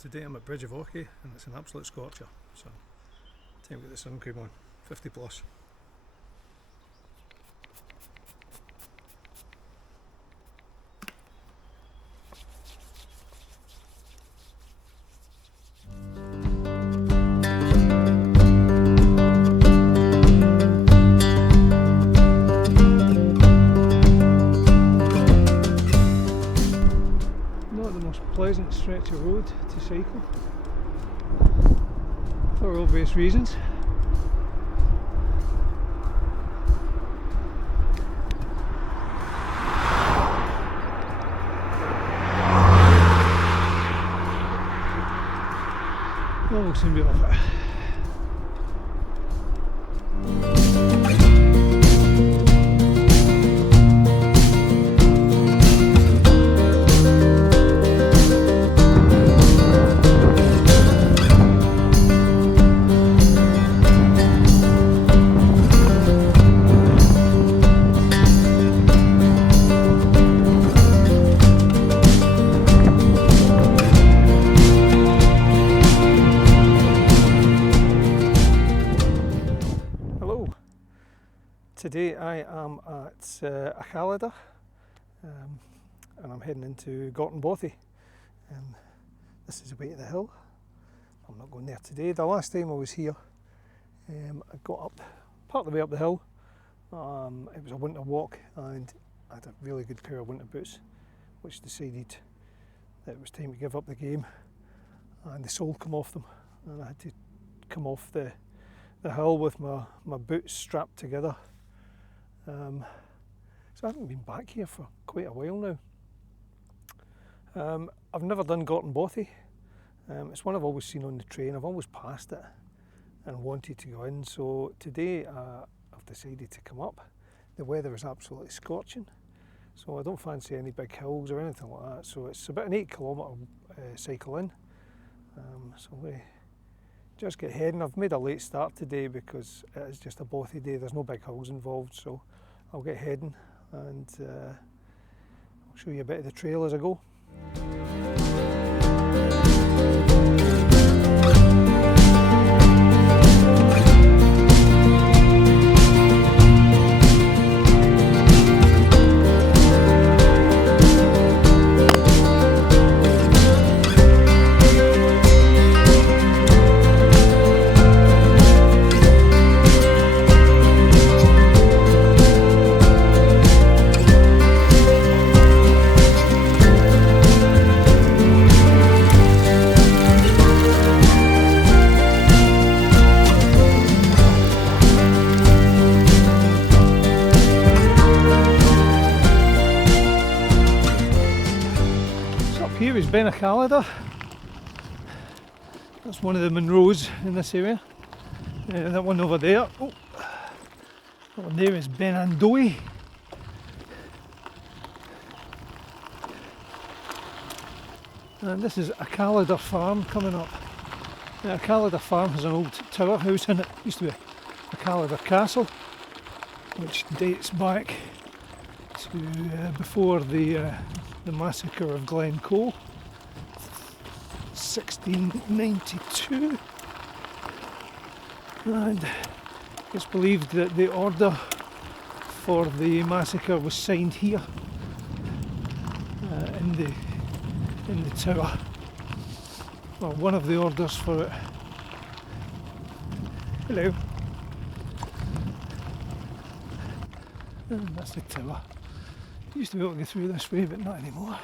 Today I'm at Bridge of Orchy and it's an absolute scorcher, so time to get the sun cream on, 50 plus. Not the most pleasant stretch of road to cycle for obvious reasons. Well, we'll soon be off it. Today I am at Achallada and I'm heading into Gorton Bothy. This is the way to the hill. I'm not going there today. The last time I was here I got up part of the way up the hill. It was a winter walk and I had a really good pair of winter boots which decided that it was time to give up the game, and the sole come off them and I had to come off the hill with my boots strapped together. So I haven't been back here for quite a while now. I've never done Gorton Bothy. It's one I've always seen on the train. I've always passed it and wanted to go in, so today I've decided to come up. The weather is absolutely scorching, so I don't fancy any big hills or anything like that, so it's about an 8 kilometre cycle in. So we just get heading. I've made a late start today because it is just a bothy day, there's no big hills involved, so I'll get heading and I'll show you a bit of the trail as I go. Here is Achallada. That's one of the Munros in this area. That one over there, that one there is Benandoy. And this is Achallada Farm coming up. The Achallada Farm has an old tower house in it. It used to be Achallada Castle, which dates back to before the massacre of Glencoe, 1692, and it's believed that the order for the massacre was signed here in the tower. Well, one of the orders for it. Hello. And that's the tower. Used to be able to go through this way, but not anymore.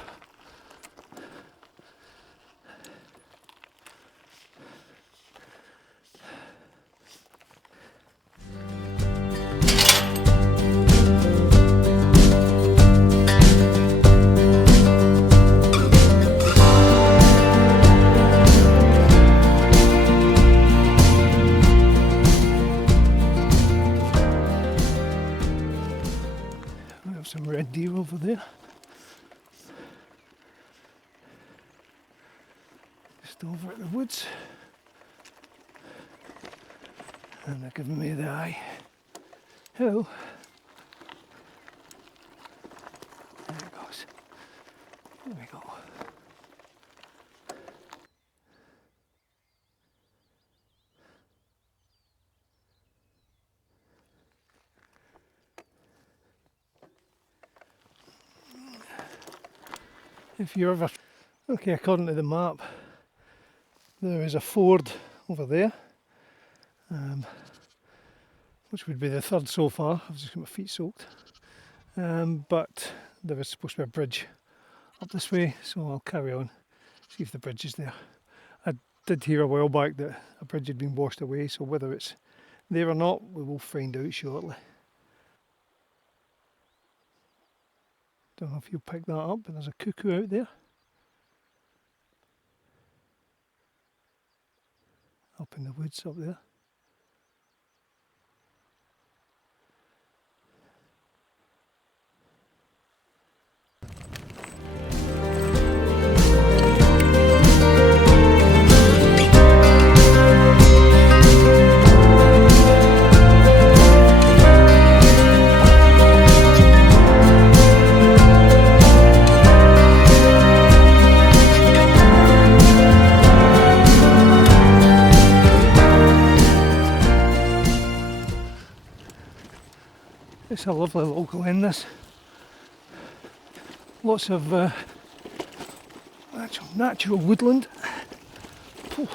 We have some red deer over there. Just over at the woods. And they're giving me the eye. Hello. There it goes. There we go. if you ever... Okay, according to the map, there is a ford over there, which would be the third so far. I've just got my feet soaked. But there is supposed to be a bridge up this way, so I'll carry on, see if the bridge is there. I did hear a while back that a bridge had been washed away, so whether it's there or not, we will find out shortly. Don't know if you'll pick that up, but there's a cuckoo out there. Up in the woods up there. It's a lovely little glen, this. Lots of natural woodland. Oh.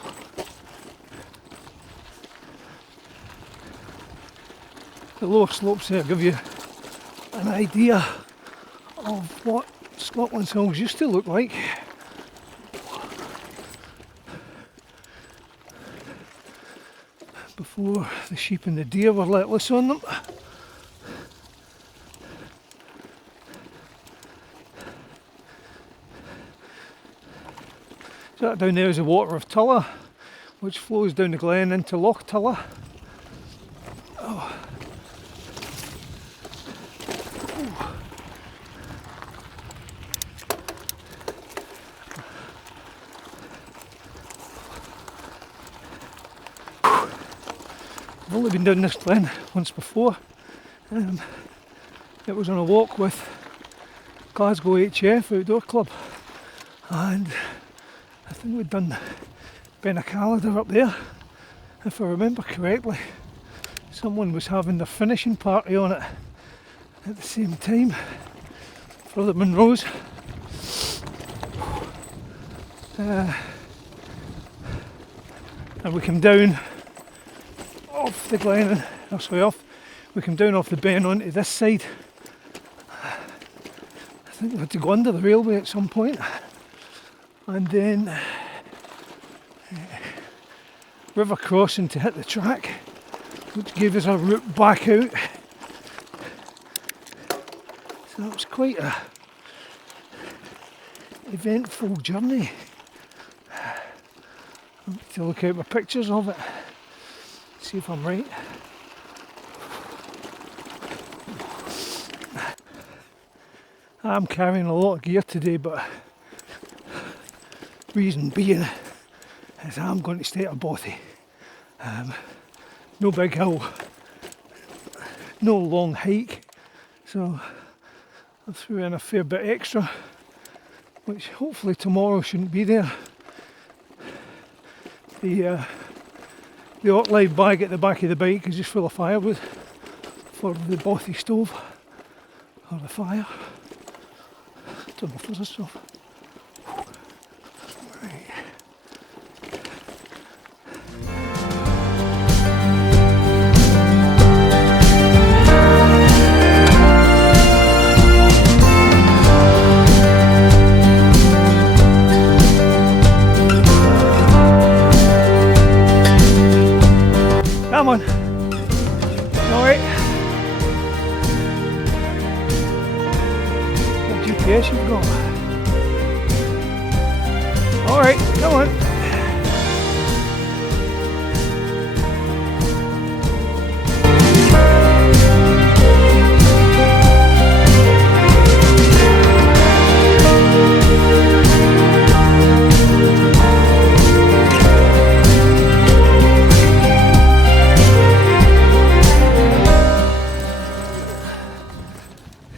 The lower slopes there give you an idea of what Scotland's hills used to look like. Before the sheep and the deer were let loose on them. That down there is the water of Tulla, which flows down the glen into Loch Tulla. Oh. I've only been down this glen once before. It was on a walk with Glasgow HF Outdoor Club, and I think we'd done Benacalada up there, if I remember correctly. Someone was having their finishing party on it at the same time for the Munros. And we came down off the glen, we came down off the Ben onto this side. I think we had to go under the railway at some point. And then river crossing to hit the track, which gave us a route back out. So that was quite a eventful journey. I'll have to look out my pictures of it, see if I'm right. I'm carrying a lot of gear today, but reason being is I'm going to stay at Bothy. No big hill, no long hike, so I threw in a fair bit extra, which hopefully tomorrow shouldn't be there. The Orchlide bag at the back of the bike is just full of firewood for the Bothy stove or the fire. Don't know if there's a stove. Come on. Alright. What GPS you've got? Alright, come on.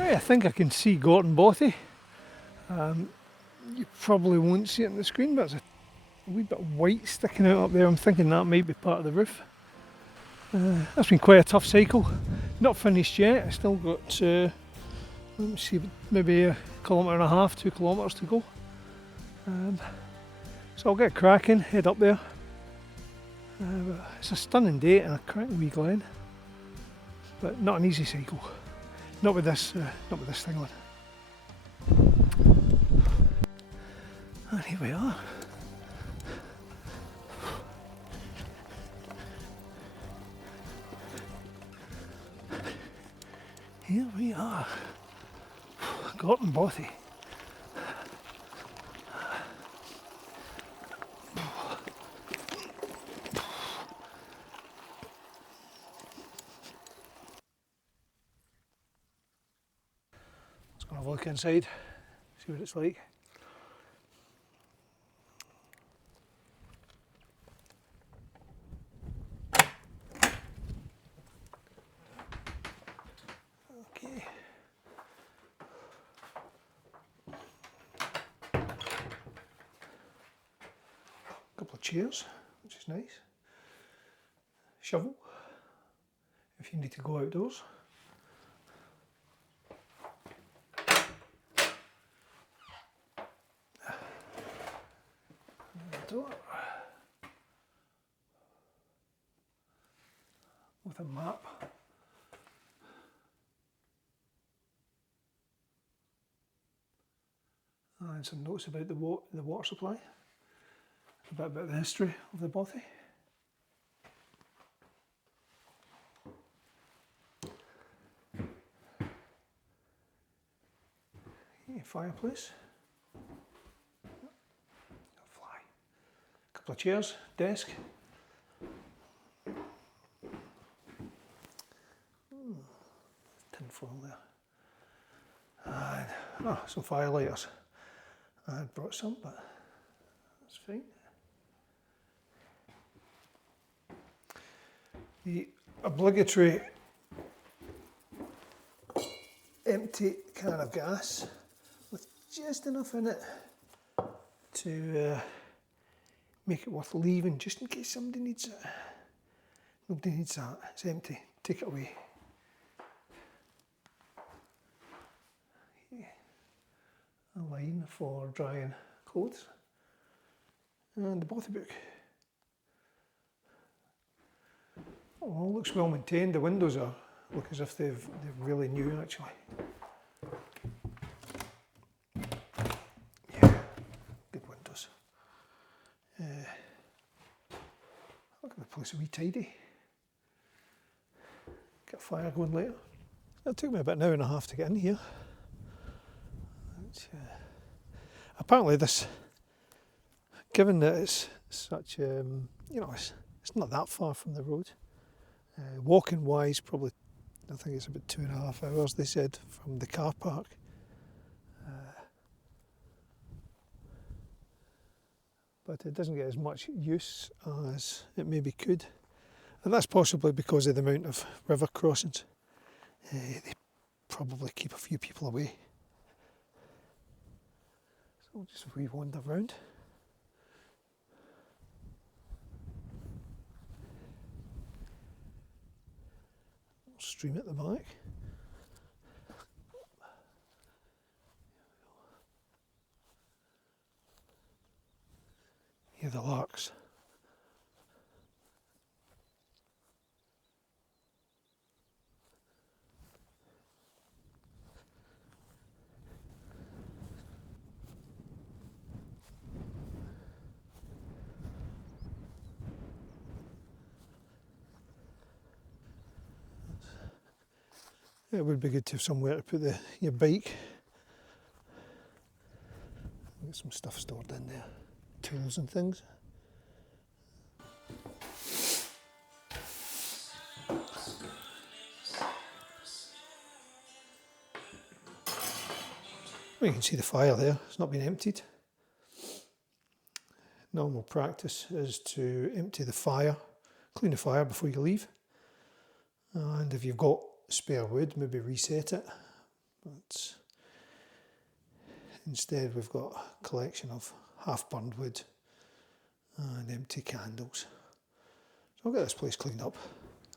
I think I can see Gorton Bothy. You probably won't see it on the screen, but there's a wee bit of white sticking out up there. I'm thinking that might be part of the roof. That's been quite a tough cycle. Not finished yet. I still got, let me see, maybe a kilometre and a half, 2 kilometres to go. So I'll get cracking, head up there. It's a stunning day and a cracking wee glen, but not an easy cycle. Not with this thing on. And here we are. Here we are. Gorton Bothy. Let's go and have a look inside, see what it's like. Okay. Couple of chairs, which is nice. Shovel, if you need to go outdoors. Door with a map. And some notes about the water supply. A bit about the history of the Bothy. Okay, fireplace. Fly. Couple of chairs, desk. Tin foil there. And some firelighters. I brought some, but that's fine. The obligatory empty can of gas with just enough in it to make it worth leaving, just in case somebody needs it. Nobody needs that, it's empty, take it away. Okay. A line for drying clothes and the Bothy book. Oh, it looks well maintained. The windows look as if they're really new actually. Yeah, good windows. Look at the place a wee tidy. Get a fire going later. It took me about an hour and a half to get in here. Apparently this, given that it's such, it's not that far from the road. Walking wise, probably, I think it's about 2.5 hours, they said, from the car park. But it doesn't get as much use as it maybe could. And that's possibly because of the amount of river crossings. They probably keep a few people away. So we'll just wander around. Stream at the back. Hear the larks. It would be good to have somewhere to put your bike. Get some stuff stored in there, tools and things. Well, you can see the fire there, it's not been emptied. Normal practice is to empty the fire, clean the fire before you leave. And if you've got spare wood, maybe reset it. But instead we've got a collection of half-burned wood and empty candles. So I'll get this place cleaned up.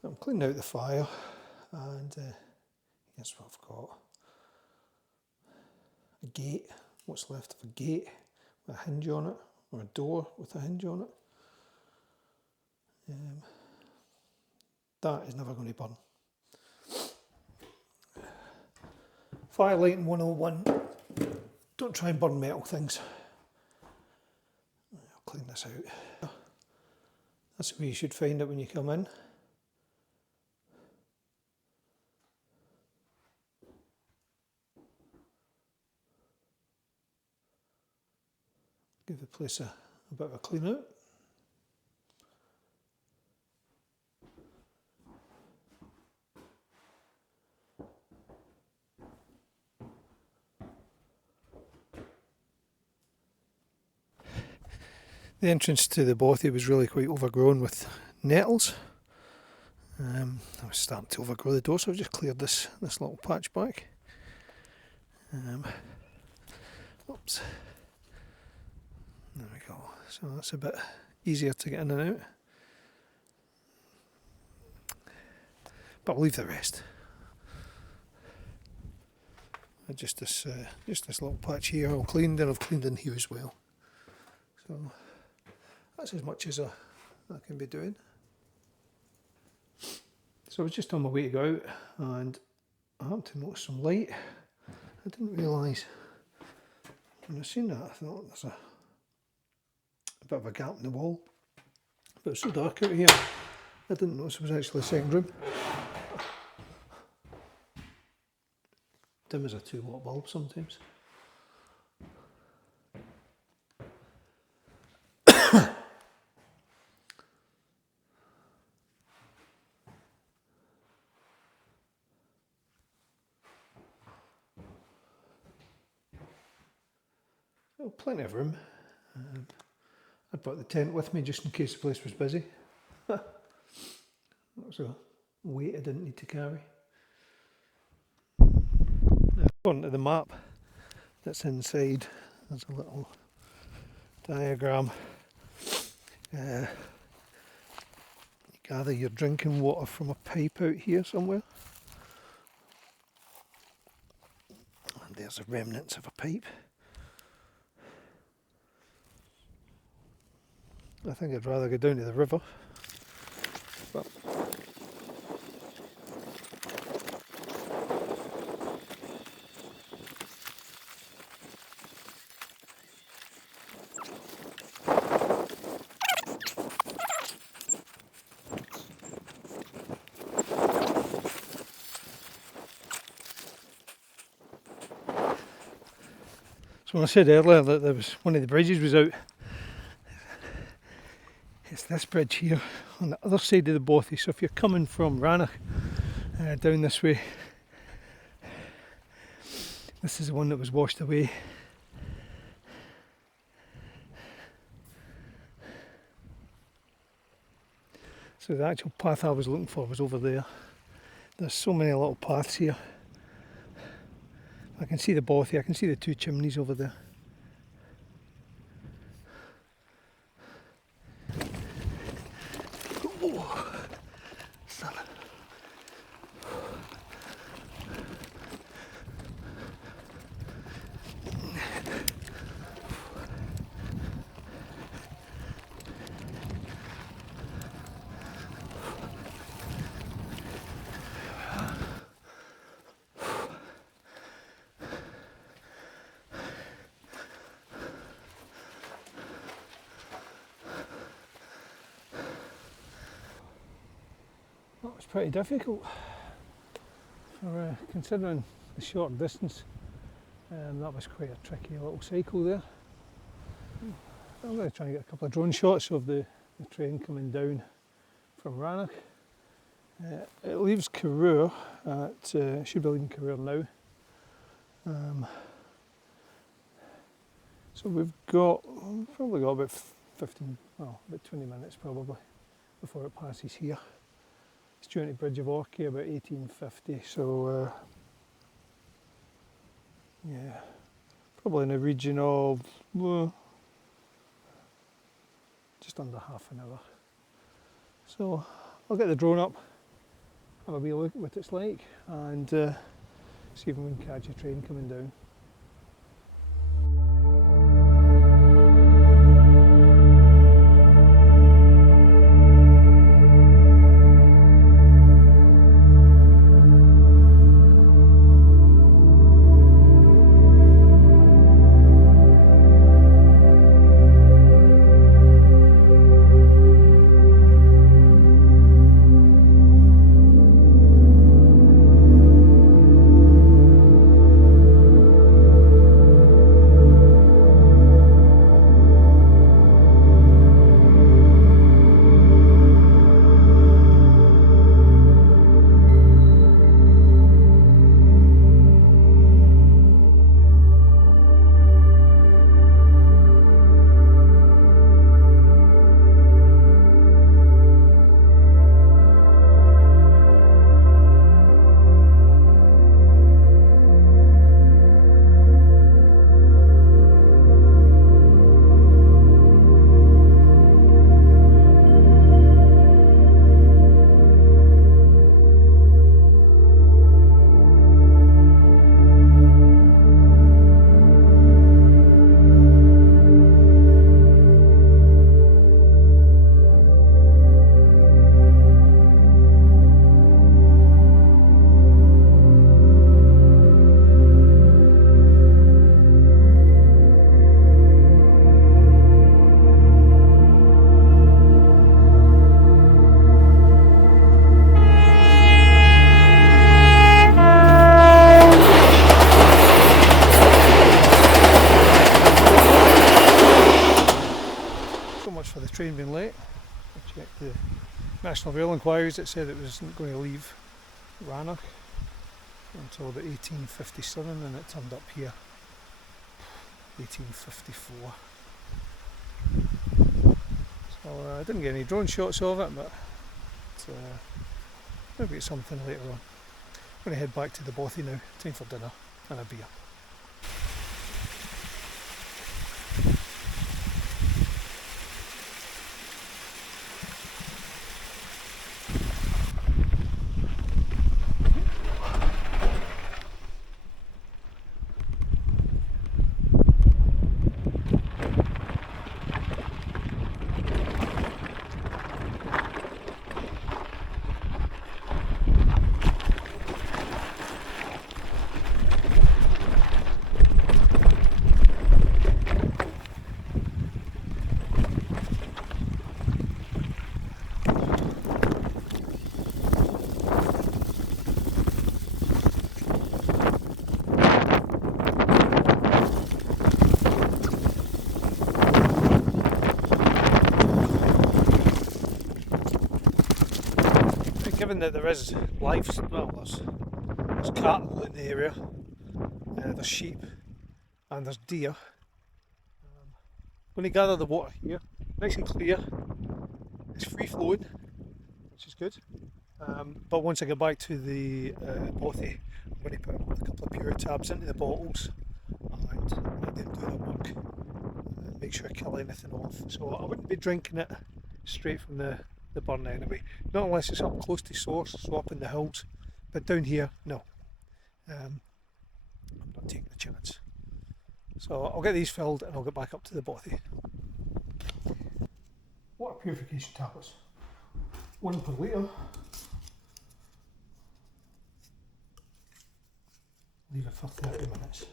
I'm cleaning out the fire, and here's what I've got. A gate, what's left of a gate a hinge on it, or a door with a hinge on it. That is never going to burn. Firelighting 101. Don't try and burn metal things. I'll clean this out. That's the way you should find it when you come in. Give the place a bit of a clean out. The entrance to the bothy was really quite overgrown with nettles. I was starting to overgrow the door, so I've just cleared this little patch back. Oops. There we go. So that's a bit easier to get in and out. But I'll leave the rest. Just this little patch here I'll clean, and I've cleaned in here as well. So that's as much as I can be doing. So I was just on my way to go out, and I happened to notice some light. I didn't realise, when I seen that, I thought there's a bit of a gap in the wall. But it's so dark out here, I didn't notice it was actually a second room. Dim as a 2-watt bulb sometimes. Oh, plenty of room. I brought the tent with me just in case the place was busy. That was a weight I didn't need to carry. Now, according to the map that's inside, there's a little diagram. You gather your drinking water from a pipe out here somewhere. And there's the remnants of a pipe. I think I'd rather go down to the river. But so when I said earlier that there was one of the bridges was out, it's this bridge here on the other side of the bothy. So if you're coming from Rannoch down this way, this is the one that was washed away. So the actual path I was looking for was over there. There's so many little paths here. I can see the bothy, I can see the 2 chimneys over there. That was pretty difficult for considering the short distance. That was quite a tricky little cycle there. I'm going to try and get a couple of drone shots of the train coming down from Rannoch. It leaves Carreur at, should be leaving Carreur now. So we've probably got about 15, well, about 20 minutes probably before it passes here. It's due into Bridge of Orchy about 1850, so yeah, probably in the region of just under half an hour. So I'll get the drone up, have a wee look at what it's like, and see if we can catch a train coming down. National Rail inquiries, it said it wasn't going to leave Rannoch until the 1857, and it turned up here 1854. So I didn't get any drone shots of it, but maybe it's something later on. I'm going to head back to the Bothy now. Time for dinner and a beer. Given that there is livestock, well, there's cattle in the area, there's sheep and there's deer. I'm going to gather the water here, nice and clear. It's free flowing, which is good. But once I get back to the Bothy, I'm going to put a couple of pure tabs into the bottles and let them do the work. Make sure I kill anything off. So I wouldn't be drinking it straight from the burn anyway, not unless it's up close to source, so up in the hills, but down here, no. I'm not taking a chance. So I'll get these filled and I'll get back up to the Bothy. Water purification tablets, 1 per litre. Leave it for 30 minutes.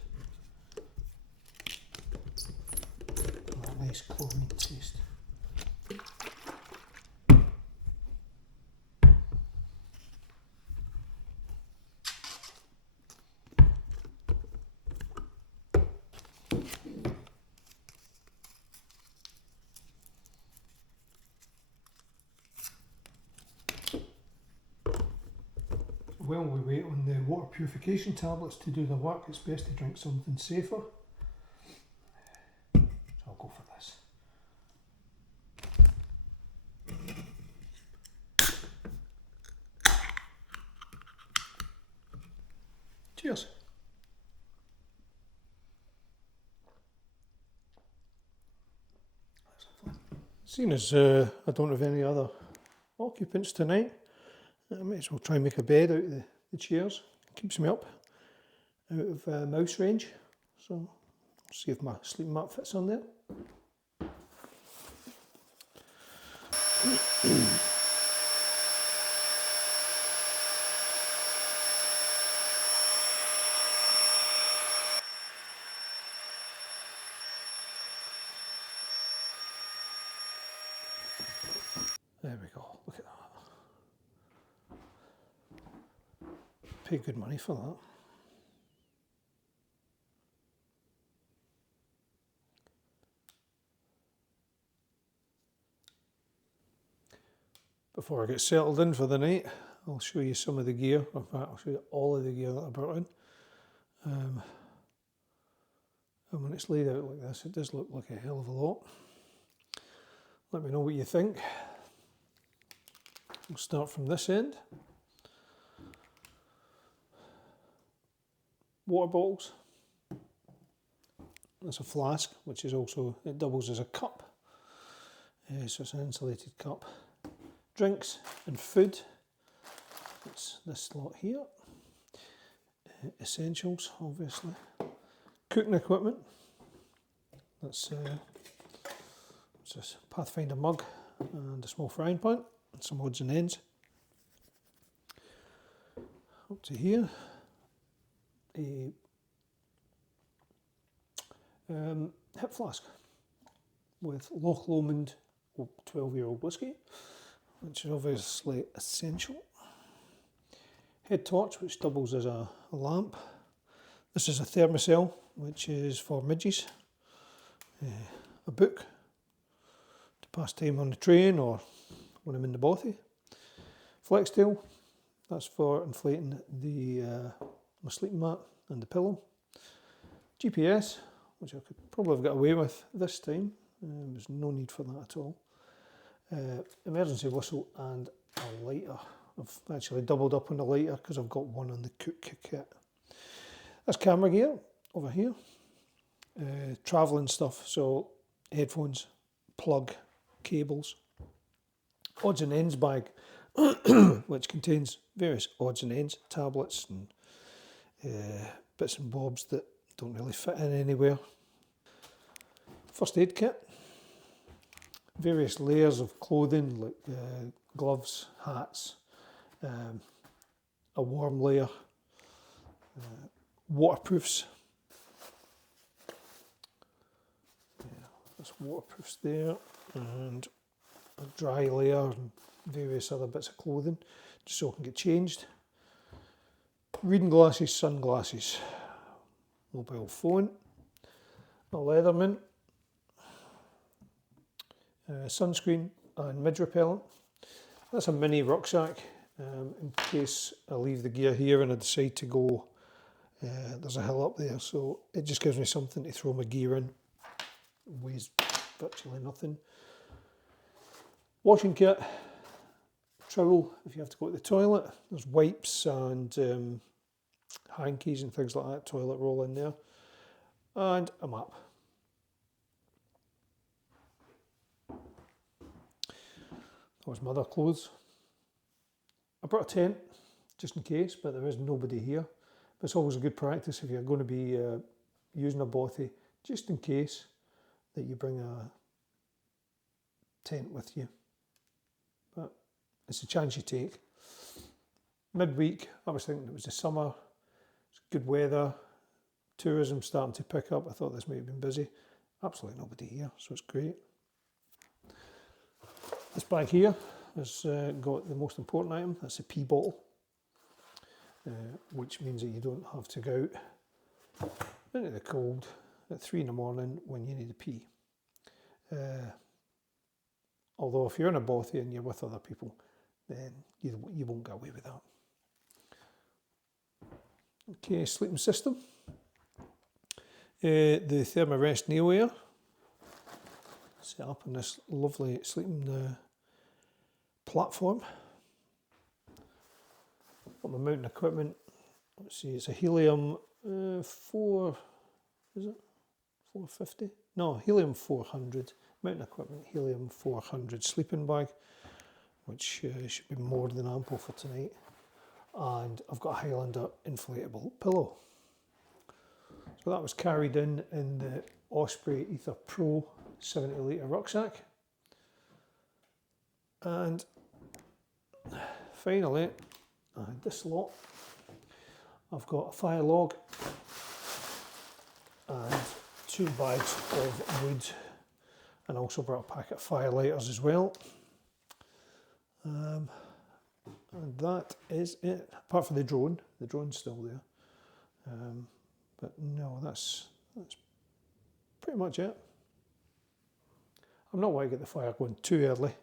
That nice chlorine taste. While we wait on the water purification tablets to do the work, it's best to drink something safer. So I'll go for this. Cheers. Seeing as I don't have any other occupants tonight, I might as well try and make a bed out of the chairs. Keeps me up out of mouse range. So I'll see if my sleeping mat fits on there. There we go, look at that. Pay good money for that. Before I get settled in for the night, I'll show you some of the gear. In fact, I'll show you all of the gear that I brought in. And when it's laid out like this, it does look like a hell of a lot. Let me know what you think. We'll start from this end. Water bottles. That's a flask, which is also, it doubles as a cup. So it's an insulated cup. Drinks and food. It's this lot here. Essentials, obviously. Cooking equipment. That's it's a Pathfinder mug and a small frying pan and some odds and ends. Up to here. A hip flask with Loch Lomond 12-year-old whisky, which is obviously essential. Head torch, which doubles as a lamp. This is a thermocell, which is for midges. A book to pass time on the train or when I'm in the Bothy. Flex tail, that's for inflating my sleeping mat and the pillow. GPS, which I could probably have got away with this time. There's no need for that at all. Emergency whistle and a lighter. I've actually doubled up on the lighter because I've got one on the cook kit. That's camera gear over here. Travelling stuff, so headphones, plug, cables. Odds and ends bag, which contains various odds and ends, tablets and bits and bobs that don't really fit in anywhere. First aid kit, various layers of clothing like gloves, hats, a warm layer, waterproofs. Yeah, there's waterproofs there, and a dry layer and various other bits of clothing just so I can get changed. Reading glasses, sunglasses, mobile phone, a Leatherman, sunscreen and mid repellent. That's a mini rucksack in case I leave the gear here and I decide to go. There's a hill up there, so it just gives me something to throw my gear in. It weighs virtually nothing. Washing kit, trowel if you have to go to the toilet. There's wipes and hankies and things like that, toilet roll in there, and a map. That was my other clothes. I brought a tent just in case, but there is nobody here. But it's always a good practice if you're going to be using a bothy, just in case, that you bring a tent with you. But it's a chance you take. Midweek, I was thinking it was the summer, it's good weather, tourism starting to pick up. I thought this might have been busy. Absolutely nobody here, so it's great. This bag here has got the most important item. That's a pee bottle, which means that you don't have to go out into the cold at 3 in the morning when you need a pee. Although if you're in a bothy and you're with other people, then you won't get away with that. Okay, sleeping system. The Thermarest Neo Air, set up on this lovely sleeping platform. Got my mountain equipment. Let's see, it's a helium 450? No, helium 400. Mountain equipment, helium 400 sleeping bag, which should be more than ample for tonight. And I've got a Highlander inflatable pillow. So that was carried in the Osprey Ether Pro 70 litre rucksack. And finally, I had this lot. I've got a fire log and 2 bags of wood, and also brought a packet of fire lighters as well. And that is it, apart from the drone's still there. But no, that's pretty much it. I'm not wanting to get the fire going too early.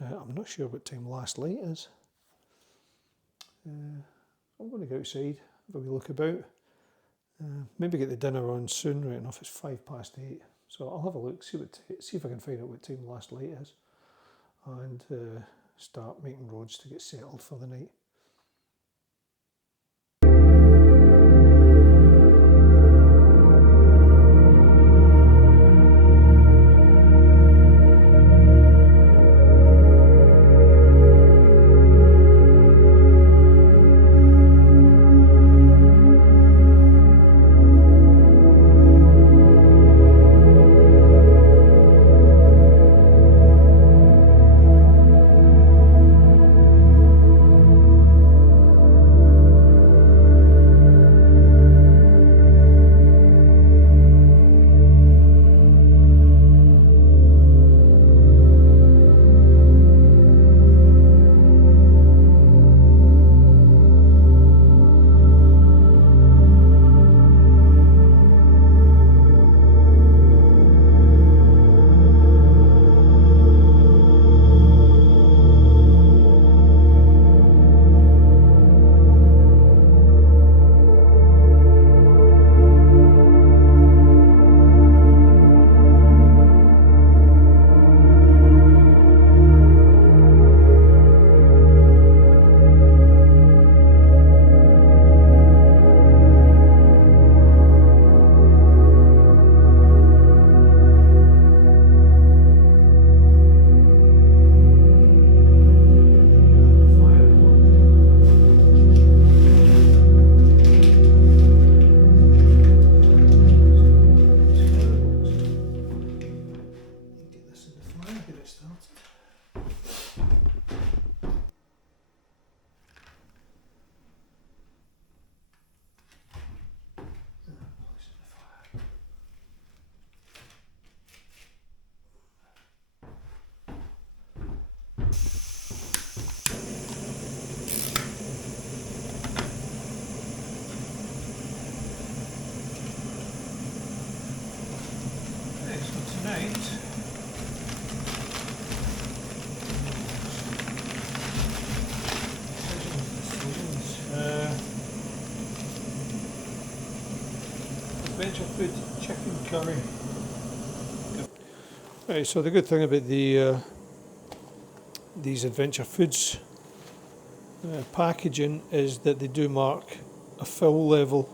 I'm not sure what time last light is. I'm going to go outside, have a wee look about. Maybe get the dinner on soon, right enough, it's 8:05. So I'll have a look, see if I can find out what time last light is, and start making roads to get settled for the night. Adventure food chicken curry. Right, so the good thing about these adventure foods packaging is that they do mark a fill level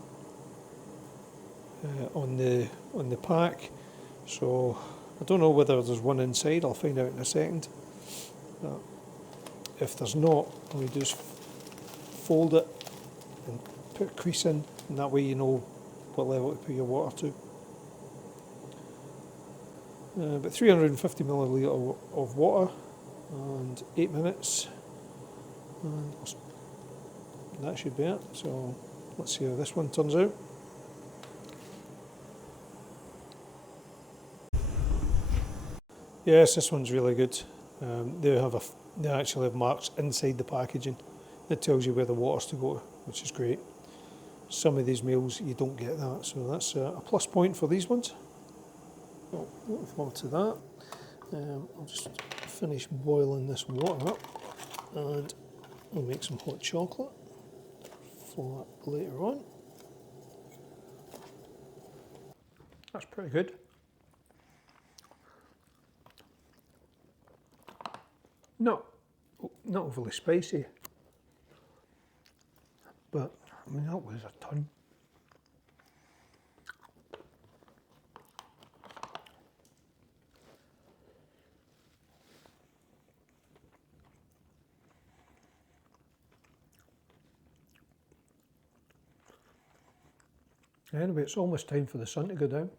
on the pack. So I don't know whether there's one inside. I'll find out in a second. But if there's not, we just fold it and put a crease in, and that way you know what level to put your water to. About 350 millilitre of water and 8 minutes, and that should be it. So let's see how this one turns out. Yes, this one's really good. They actually have marks inside the packaging that tells you where the water's to go, which is great. Some of these meals you don't get that, so that's a plus point for these ones. So looking forward to that. I'll just finish boiling this water up, and we'll make some hot chocolate for that later on. That's pretty good. Not overly spicy, but I mean that was a ton. Anyway, it's almost time for the sun to go down.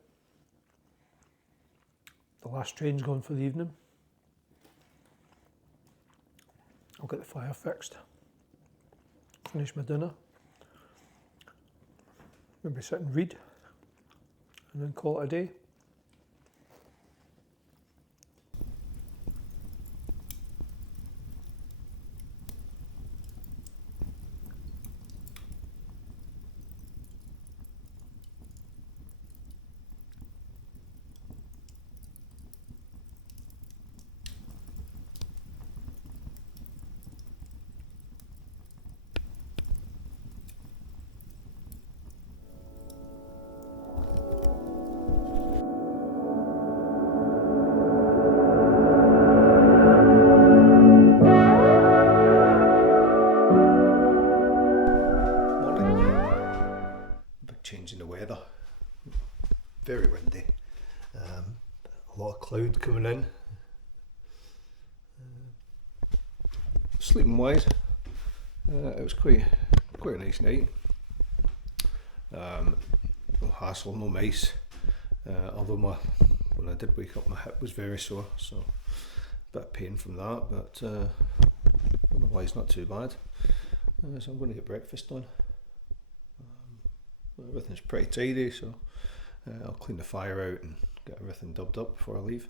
The last train's gone for the evening. I'll get the fire fixed, finish my dinner, maybe sit and read, and then call it a day. Change in the weather, very windy, a lot of cloud coming in. Sleeping wise, it was quite a nice night. No hassle, no mice, although when I did wake up my hip was very sore, so a bit of pain from that, but otherwise not too bad. So I'm going to get breakfast done. Everything's pretty tidy, so I'll clean the fire out and get everything dubbed up before I leave.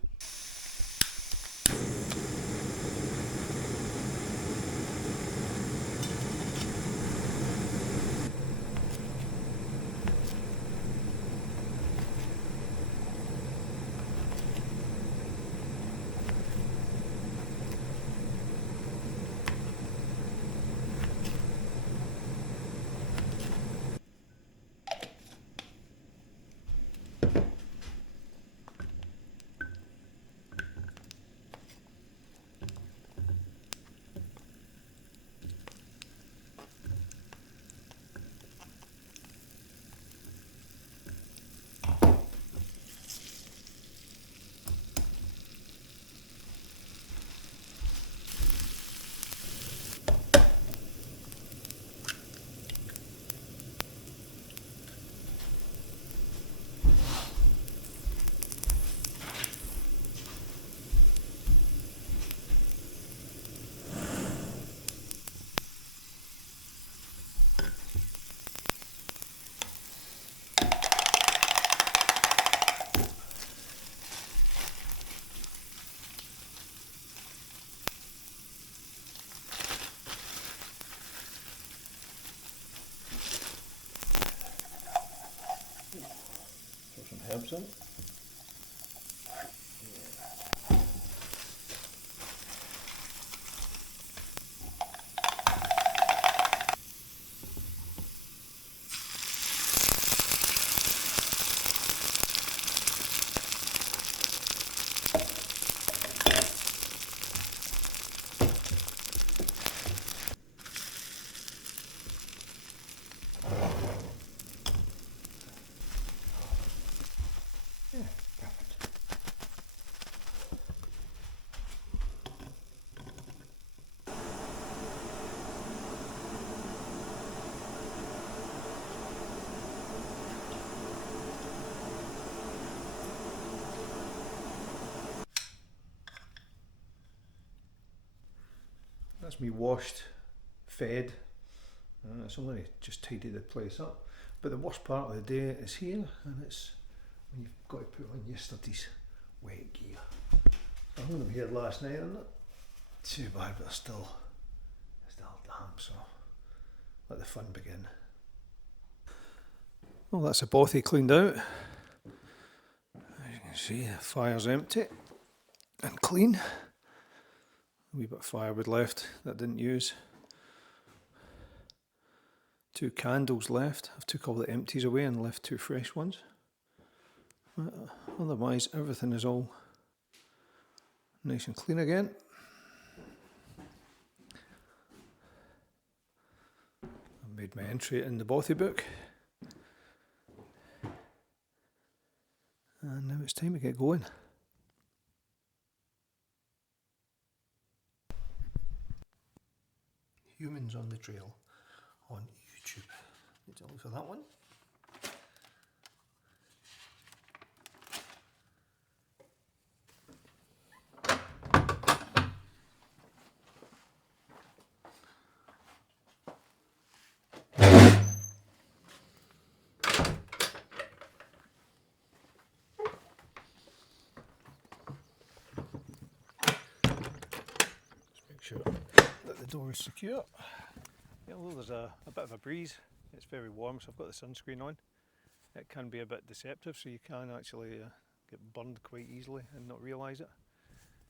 Herbs in. That's me washed, fed. It's only just tidy the place up. But the worst part of the day is here, and it's when you've got to put on yesterday's wet gear. I'm going to be here last night. I'm not too bad, but still damp, so let the fun begin. Well, that's a bothy cleaned out. As you can see, the fire's empty and clean. A wee bit of firewood left that I didn't use. 2 candles left. I've took all the empties away and left 2 fresh ones. Otherwise, everything is all nice and clean again. I've made my entry in the Bothy book. And now it's time to get going. Humans on the Trail on YouTube. Need to look for that one. Sure that the door is secure. Yeah, although there's a bit of a breeze, it's very warm, so I've got the sunscreen on. It can be a bit deceptive, so you can actually get burned quite easily and not realise it,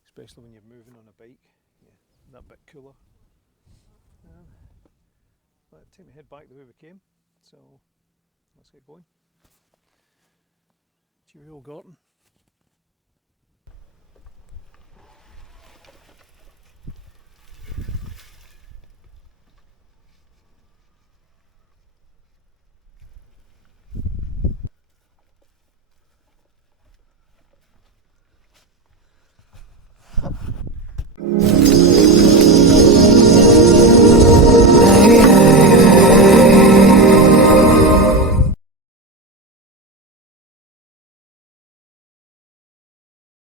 especially when you're moving on a bike. Yeah, that bit cooler. But time to head back the way we came, so let's get going. Cheerio, Gorton.